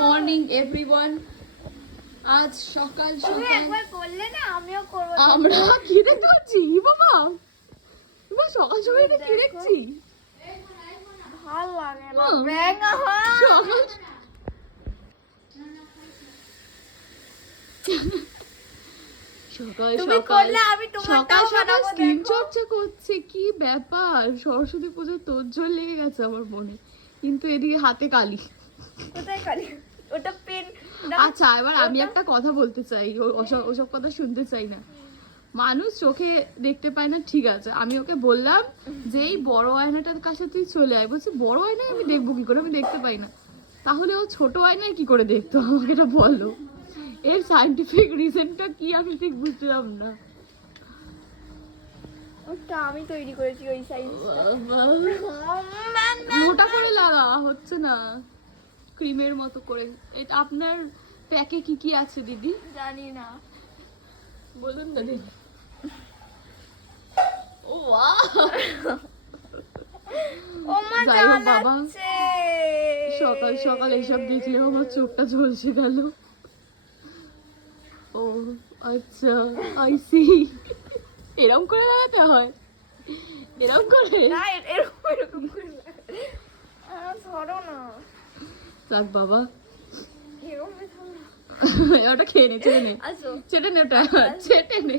Morning everyone. আজ সকাল সকাল একবার করলে না আমিও করব। আমরা কি দেখতে পাচ্ছি বাবা? এবার সকাল সকাল এটা কি দেখছি? ভালো লাগে না ব্যাং সকাল সকাল তুমি সকাল করলে আমি তোমারটাও সকাল সকাল বানাবো। স্কিন দেখো চর্চা করছে, কি ব্যাপার? সরস্বতী পুজোর তোড়জোড় লেগে গেছে আমার মনে, কিন্তু এদিকে হাতে কালি। কোথায় কালি? ওটা পেন। আচ্ছা, এবার আমি একটা কথা বলতে চাই, ওসব কথা শুনতে চাই না। মানুষ চোখে দেখতে পায় না, ঠিক আছে, আমি ওকে বললাম যে এই বড় আয়নাটার কাছে তুই চলে আয়। বলছি বড় আয়নায় আমি দেখবো কি করে, আমি দেখতে পাই না। তাহলে ও ছোট আয়নায় কি করে দেখতো, আমাকে এটা বলো। এর সায়েন্টিফিক রিজনটা কি আমি ঠিক বুঝলাম না। ওটা আমি তৈরি করেছি ওই সাইজটা। মোটা করে লাগা হচ্ছে না, ক্রিমের মতো করে। এটা আপনার প্যাকে কি কি আছে দিদি? জানি না, বলুন না দিদি। ও বাহ, ও মা যাই হোক বাবা, জ্বালাচ্ছে। সকাল সকাল এসব দেখলেও আমার চোখটা ঝলসে গেল। ও আচ্ছা, আই সি। এরকম করে লাগাতে হয়? এরকম করে? না এরকম করে ধরো না। যাক বাবা, এরকম ওটা খেয়ে নে, চেটে নে, আসো চেটে নে, ওটা চেটে নে।